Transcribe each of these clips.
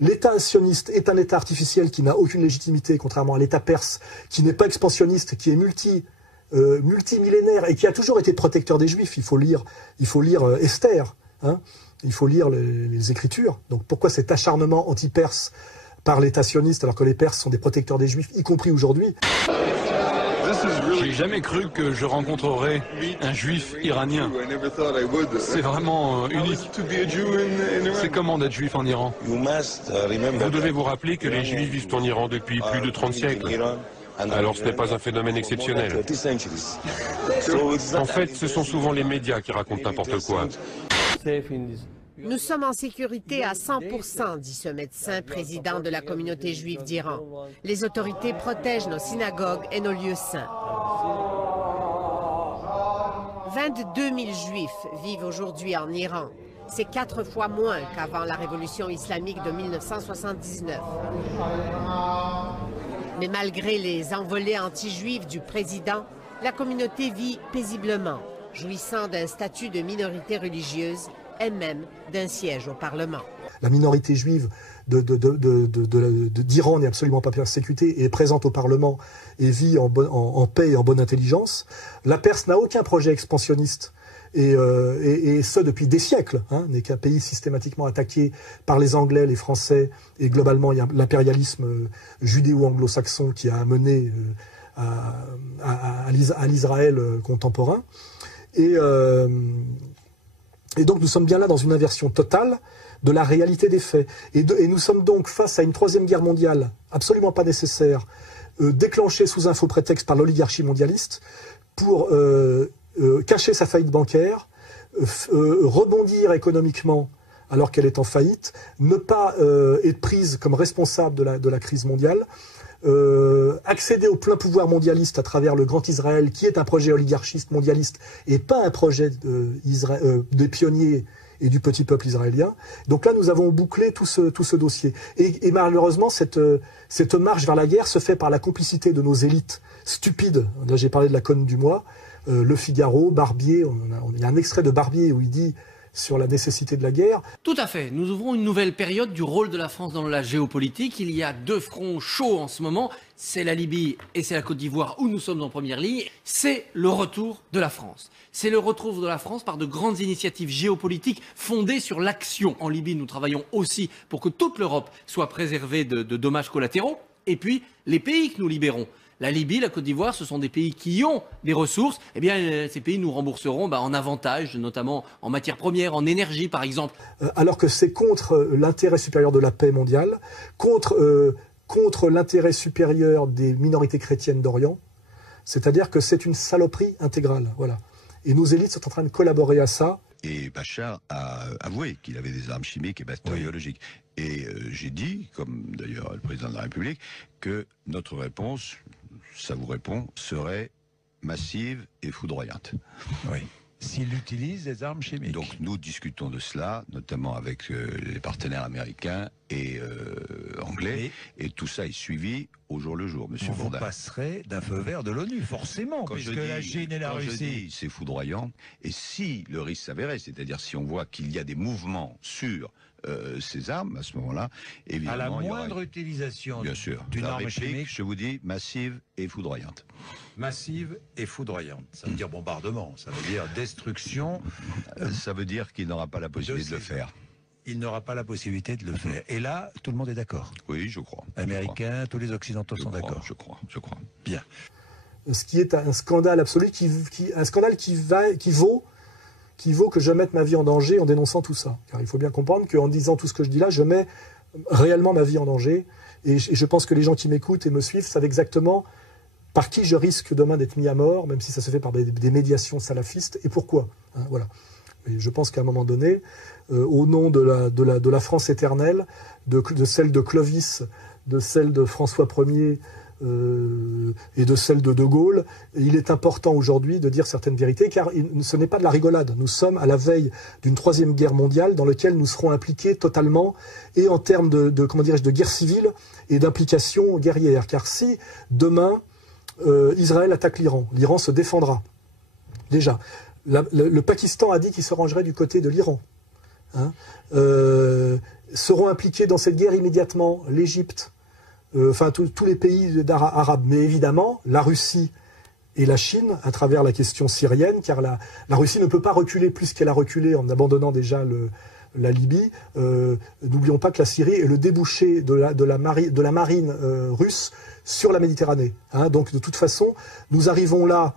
L'État sioniste est un État artificiel qui n'a aucune légitimité, contrairement à l'État perse, qui n'est pas expansionniste, qui est multimillénaire et qui a toujours été protecteur des Juifs. Il faut lire Esther, hein, il faut lire les Écritures. Donc pourquoi cet acharnement anti-perse par l'État sioniste alors que les Perses sont des protecteurs des Juifs, y compris aujourd'hui? J'ai jamais cru que je rencontrerais un juif iranien. C'est vraiment unique. C'est comment d'être juif en Iran? Vous devez vous rappeler que les juifs vivent en Iran depuis plus de 30 siècles. Alors ce n'est pas un phénomène exceptionnel. En fait, ce sont souvent les médias qui racontent n'importe quoi. Nous sommes en sécurité à 100%, dit ce médecin président de la communauté juive d'Iran. Les autorités protègent nos synagogues et nos lieux saints. 22 000 juifs vivent aujourd'hui en Iran. C'est 4 fois moins qu'avant la révolution islamique de 1979. Mais malgré les envolées anti-juives du président, la communauté vit paisiblement, jouissant d'un statut de minorité religieuse et même d'un siège au Parlement. La minorité juive d'Iran n'est absolument pas persécutée et est présente au Parlement et vit en paix et en bonne intelligence. La Perse n'a aucun projet expansionniste et ce depuis des siècles, hein, n'est qu'un pays systématiquement attaqué par les Anglais, les Français et globalement il y a l'impérialisme judéo-anglo-saxon qui a amené à l'Israël contemporain. Et donc nous sommes bien là dans une inversion totale de la réalité des faits. Et nous sommes donc face à une troisième guerre mondiale absolument pas nécessaire, déclenchée sous un faux prétexte par l'oligarchie mondialiste pour cacher sa faillite bancaire, rebondir économiquement alors qu'elle est en faillite, ne pas être prise comme responsable de la crise mondiale, accéder au plein pouvoir mondialiste à travers le Grand Israël, qui est un projet oligarchiste mondialiste et pas un projet des pionniers et du petit peuple israélien. Donc là, nous avons bouclé tout ce dossier. Et malheureusement, cette marche vers la guerre se fait par la complicité de nos élites stupides. Là, j'ai parlé de la conne du mois, Le Figaro, Barbier. Il y a un extrait de Barbier où il dit sur la nécessité de la guerre. Tout à fait. Nous ouvrons une nouvelle période du rôle de la France dans la géopolitique. Il y a 2 fronts chauds en ce moment. C'est la Libye et c'est la Côte d'Ivoire où nous sommes en première ligne. C'est le retour de la France. C'est le retour de la France par de grandes initiatives géopolitiques fondées sur l'action. En Libye, nous travaillons aussi pour que toute l'Europe soit préservée de dommages collatéraux. Et puis, les pays que nous libérons. La Libye, la Côte d'Ivoire, ce sont des pays qui ont des ressources. Eh bien, ces pays nous rembourseront en avantage, notamment en matières premières, en énergie, par exemple. Alors que c'est contre l'intérêt supérieur de la paix mondiale, contre l'intérêt supérieur des minorités chrétiennes d'Orient. C'est-à-dire que c'est une saloperie intégrale. Voilà. Et nos élites sont en train de collaborer à ça. Et Bachar a avoué qu'il avait des armes chimiques et bactériologiques. Et j'ai dit, comme d'ailleurs le président de la République, que notre réponse, ça vous répond, serait massive et foudroyante. Oui. S'il utilise des armes chimiques. Donc nous discutons de cela, notamment avec les partenaires américains et anglais, et tout ça est suivi au jour le jour, monsieur Bourdin. Vous passerez d'un feu vert de l'ONU, forcément, puisque la Chine et la Russie... c'est foudroyant, et si le risque s'avérait, c'est-à-dire si on voit qu'il y a des mouvements sur ces armes, à ce moment-là, évidemment... À la moindre utilisation d'une arme chimique... Je vous dis, massive et foudroyante. Massive et foudroyante. Ça veut dire bombardement, ça veut dire destruction... ça veut dire qu'il n'aura pas la possibilité de le faire. Il n'aura pas la possibilité de le faire. Et là, tout le monde est d'accord. Oui, je crois. Américains, tous les Occidentaux sont d'accord. Je crois. Bien. Ce qui est un scandale absolu, un scandale qui vaut que je mette ma vie en danger en dénonçant tout ça. Car il faut bien comprendre qu'en disant tout ce que je dis là, je mets réellement ma vie en danger. Et je pense que les gens qui m'écoutent et me suivent savent exactement par qui je risque demain d'être mis à mort, même si ça se fait par des médiations salafistes, et pourquoi. Hein, voilà. Et je pense qu'à un moment donné, au nom de la France éternelle, de celle de Clovis, de celle de François Ier et de celle de Gaulle, il est important aujourd'hui de dire certaines vérités, car ce n'est pas de la rigolade. Nous sommes à la veille d'une 3e guerre mondiale dans laquelle nous serons impliqués totalement, et en termes de guerre civile et d'implication guerrière. Car si demain Israël attaque l'Iran, l'Iran se défendra. Déjà. Le Pakistan a dit qu'il se rangerait du côté de l'Iran. Hein. seront impliqués dans cette guerre immédiatement l'Égypte, enfin tous les pays arabes, mais évidemment la Russie et la Chine à travers la question syrienne, car la Russie ne peut pas reculer plus qu'elle a reculé en abandonnant déjà la Libye. N'oublions pas que la Syrie est le débouché de la marine russe sur la Méditerranée. Hein. Donc de toute façon, nous arrivons là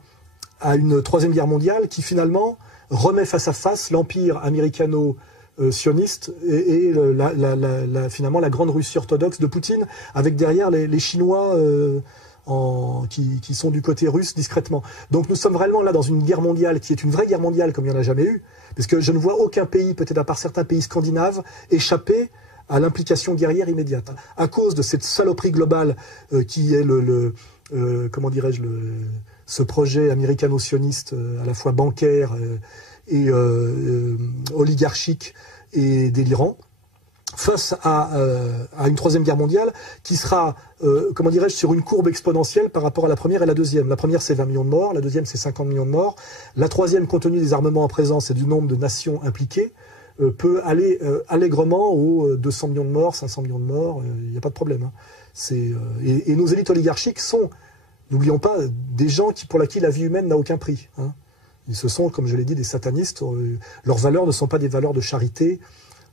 à une troisième guerre mondiale qui finalement remet face à face l'empire américano-sioniste et finalement la grande Russie orthodoxe de Poutine, avec derrière les Chinois qui sont du côté russe discrètement. Donc nous sommes réellement là dans une guerre mondiale qui est une vraie guerre mondiale comme il n'y en a jamais eu, parce que je ne vois aucun pays, peut-être à part certains pays scandinaves, échapper à l'implication guerrière immédiate, à cause de cette saloperie globale qui est comment dirais-je, ce projet américano-sioniste à la fois bancaire et oligarchique et délirant, face à une troisième guerre mondiale qui sera, comment dirais-je, sur une courbe exponentielle par rapport à la première et la deuxième. La première, c'est 20 millions de morts, la deuxième, c'est 50 millions de morts. La troisième, compte tenu des armements en présence et du nombre de nations impliquées, peut aller allègrement aux 200 millions de morts, 500 millions de morts, il n'y a pas de problème. Hein. Et nos élites oligarchiques sont, n'oublions pas, des gens pour qui la vie humaine n'a aucun prix. Hein. Ce sont, comme je l'ai dit, des satanistes. Leurs valeurs ne sont pas des valeurs de charité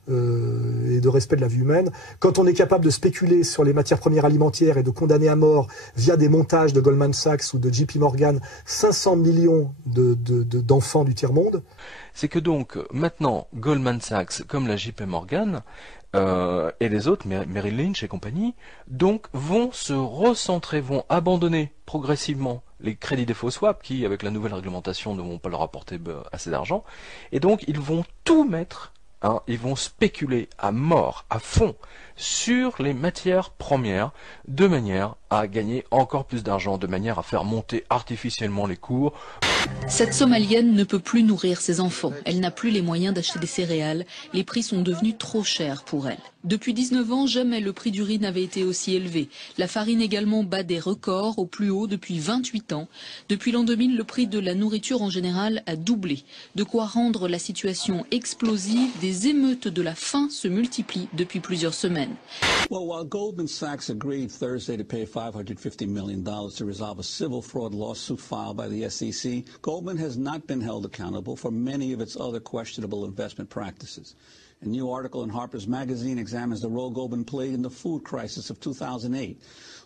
et de respect de la vie humaine. Quand on est capable de spéculer sur les matières premières alimentaires et de condamner à mort, via des montages de Goldman Sachs ou de JP Morgan, 500 millions d'enfants du tiers-monde. C'est que donc, maintenant, Goldman Sachs, comme la JP Morgan, et les autres, Merrill Lynch et compagnie, donc vont se recentrer, vont abandonner progressivement les crédits défaut swap qui, avec la nouvelle réglementation, ne vont pas leur apporter assez d'argent, et donc ils vont tout mettre, hein, ils vont spéculer à mort, à fond, sur les matières premières, de manière à gagner encore plus d'argent, de manière à faire monter artificiellement les cours. Cette Somalienne ne peut plus nourrir ses enfants. Elle n'a plus les moyens d'acheter des céréales. Les prix sont devenus trop chers pour elle. Depuis 19 ans, jamais le prix du riz n'avait été aussi élevé. La farine également bat des records au plus haut depuis 28 ans. Depuis l'an 2000, le prix de la nourriture en général a doublé. De quoi rendre la situation explosive. Des émeutes de la faim se multiplient depuis plusieurs semaines. Well, while Goldman Sachs agreed Thursday to pay $550 million to resolve a civil fraud lawsuit filed by the SEC, Goldman has not been held accountable for many of its other questionable investment practices. A new article in Harper's Magazine examines the role Goldman played in the food crisis of 2008,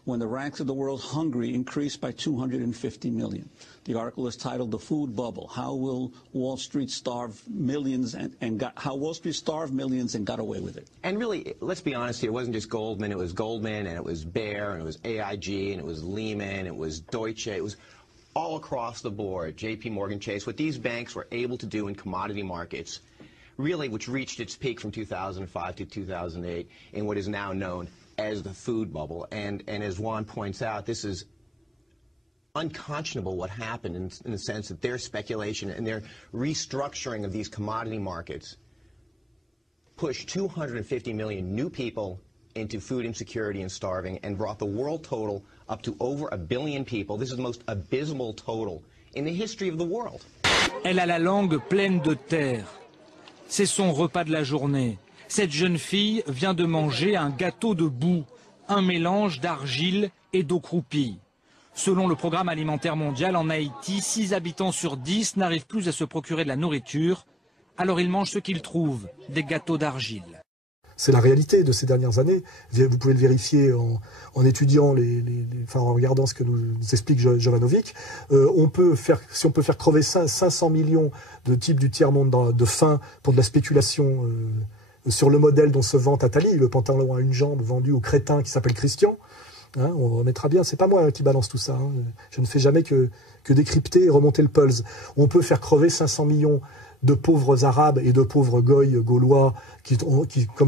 when the ranks of the world's hungry increased by 250 million. The article is titled "The Food Bubble: How Will Wall Street Starve Millions How Wall Street Starved Millions and Got Away with It." And really, let's be honest here, it wasn't just Goldman, it was Goldman, and it was Bayer, and it was AIG, and it was Lehman, it was Deutsche, it was all across the board, JP Morgan Chase. What these banks were able to do in commodity markets, really, which reached its peak from 2005 to 2008 in what is now known as the food bubble. And as Juan points out, this is unconscionable what happened in the sense that their speculation and their restructuring of these commodity markets pushed 250 million new people into food insecurity and starving and brought the world total up to over 1 billion people. This is the most abysmal total in the history of the world. Elle a la langue pleine de terre. C'est son repas de la journée. Cette jeune fille vient de manger un gâteau de boue, un mélange d'argile et d'eau croupie. Selon le Programme alimentaire mondial, en Haïti, 6 habitants sur 10 n'arrivent plus à se procurer de la nourriture. Alors ils mangent ce qu'ils trouvent, des gâteaux d'argile. C'est la réalité de ces dernières années. Vous pouvez le vérifier en étudiant, en regardant ce que nous explique Jovanovic. Si on peut faire crever 500 millions de types du tiers-monde de faim pour de la spéculation sur le modèle dont se vante Attali, le pantalon à une jambe vendu au crétin qui s'appelle Christian, hein, on remettra bien, c'est pas moi qui balance tout ça. Hein. Je ne fais jamais que décrypter et remonter le pulse. On peut faire crever 500 millions de pauvres Arabes et de pauvres Goïs gaulois qui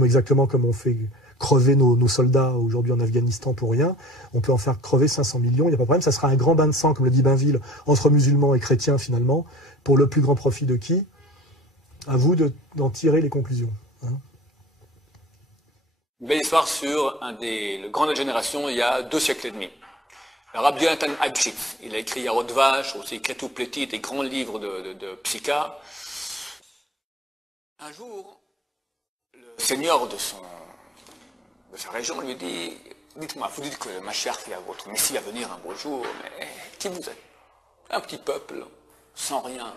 exactement comme on fait crever nos soldats aujourd'hui en Afghanistan pour rien. On peut en faire crever 500 millions, il n'y a pas de problème. Ça sera un grand bain de sang, comme le dit Bainville, entre musulmans et chrétiens finalement, pour le plus grand profit de qui? À vous d'en tirer les conclusions. Hein. Une belle histoire sur le grand de la génération il y a 2 siècles et demi. L'arabe Jonathan Habchit, il a écrit Yarod Vache, aussi Kretou Pleti, des grands livres de psycha. Un jour, le seigneur de sa région lui dit, dites-moi, vous dites que Mashiach, votre Messie va venir un beau jour, mais qui vous êtes? Un petit peuple, sans rien.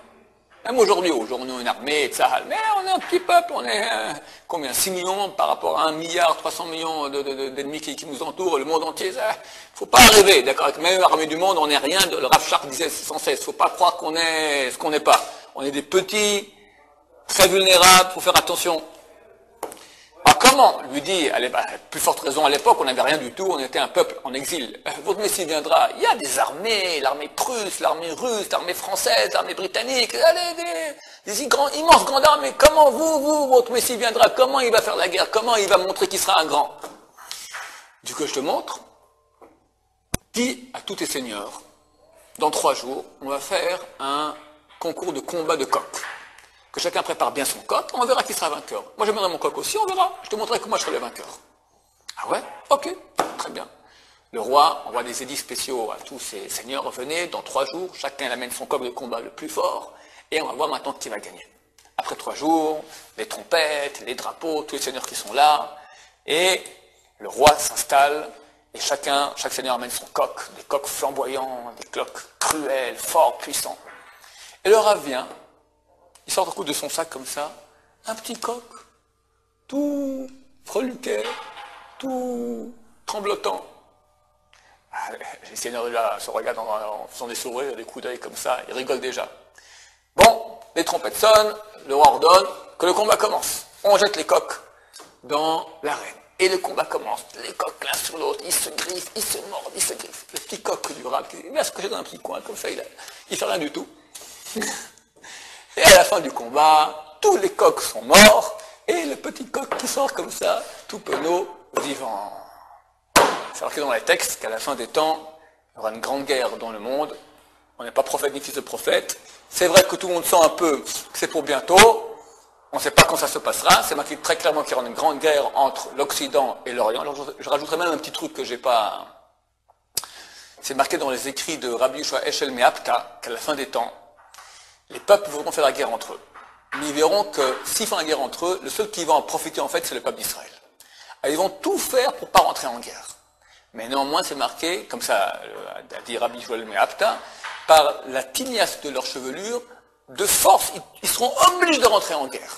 Même aujourd'hui, on est une armée, etc. Mais on est un petit peuple, on est combien? 6 millions par rapport à 1 milliard 300 millions d'ennemis qui nous entourent, le monde entier. Il ne faut pas rêver, d'accord? Avec même l'armée du monde, on n'est rien. Le Rav Sharp disait sans cesse, il ne faut pas croire qu'on est ce qu'on n'est pas. On est des petits, très vulnérables, il faut faire attention. Alors comment lui dit, plus forte raison à l'époque, on n'avait rien du tout, on était un peuple en exil. Votre Messie viendra, il y a des armées, l'armée prusse, l'armée russe, l'armée française, l'armée britannique, des immenses grandes armées. Comment votre Messie viendra, comment il va faire la guerre, comment il va montrer qu'il sera un grand? Du coup, je te montre, dis à tous tes seigneurs, dans 3 jours, on va faire un concours de combat de coqs. Que chacun prépare bien son coq, on verra qui sera vainqueur. Moi, je mènerai mon coq aussi, on verra. Je te montrerai que moi, je serai le vainqueur. Ah ouais? Ok, très bien. Le roi envoie des édits spéciaux à tous ses seigneurs. Venez, dans 3 jours, chacun amène son coq de combat le plus fort, et on va voir maintenant qui va gagner. Après 3 jours, les trompettes, les drapeaux, tous les seigneurs qui sont là, et le roi s'installe, et chaque seigneur amène son coq, des coqs flamboyants, des coqs cruels, forts, puissants. Et le roi vient, il sort un coup de son sac comme ça, un petit coq, tout freluquet, tout tremblotant. Les seigneurs là se regardent en faisant des sourires, des coups d'œil comme ça, ils rigolent déjà. Bon, les trompettes sonnent, le roi ordonne que le combat commence. On jette les coqs dans l'arène. Et le combat commence. Les coqs l'un sur l'autre, ils se griffent, ils se mordent, ils se griffent. Le petit coq du rap, il va se cacher dans un petit coin comme ça, il fait rien du tout. Et à la fin du combat, tous les coqs sont morts, et le petit coq qui sort comme ça, tout penaud, vivant. C'est marqué dans les textes qu'à la fin des temps, il y aura une grande guerre dans le monde. On n'est pas prophète ni fils de prophète. C'est vrai que tout le monde sent un peu que c'est pour bientôt. On ne sait pas quand ça se passera. C'est marqué très clairement qu'il y aura une grande guerre entre l'Occident et l'Orient. Je rajouterai même un petit truc que j'ai pas... C'est marqué dans les écrits de Rabbi Yoshua Eshel Meapta qu'à la fin des temps, les peuples voudront faire la guerre entre eux. Mais ils verront que s'ils font la guerre entre eux, le seul qui va en profiter en fait, c'est le peuple d'Israël. Ils vont tout faire pour ne pas rentrer en guerre. Mais néanmoins, c'est marqué, comme ça a dit Rabbi Joël Meapta, par la tignasse de leur chevelure, de force, ils seront obligés de rentrer en guerre.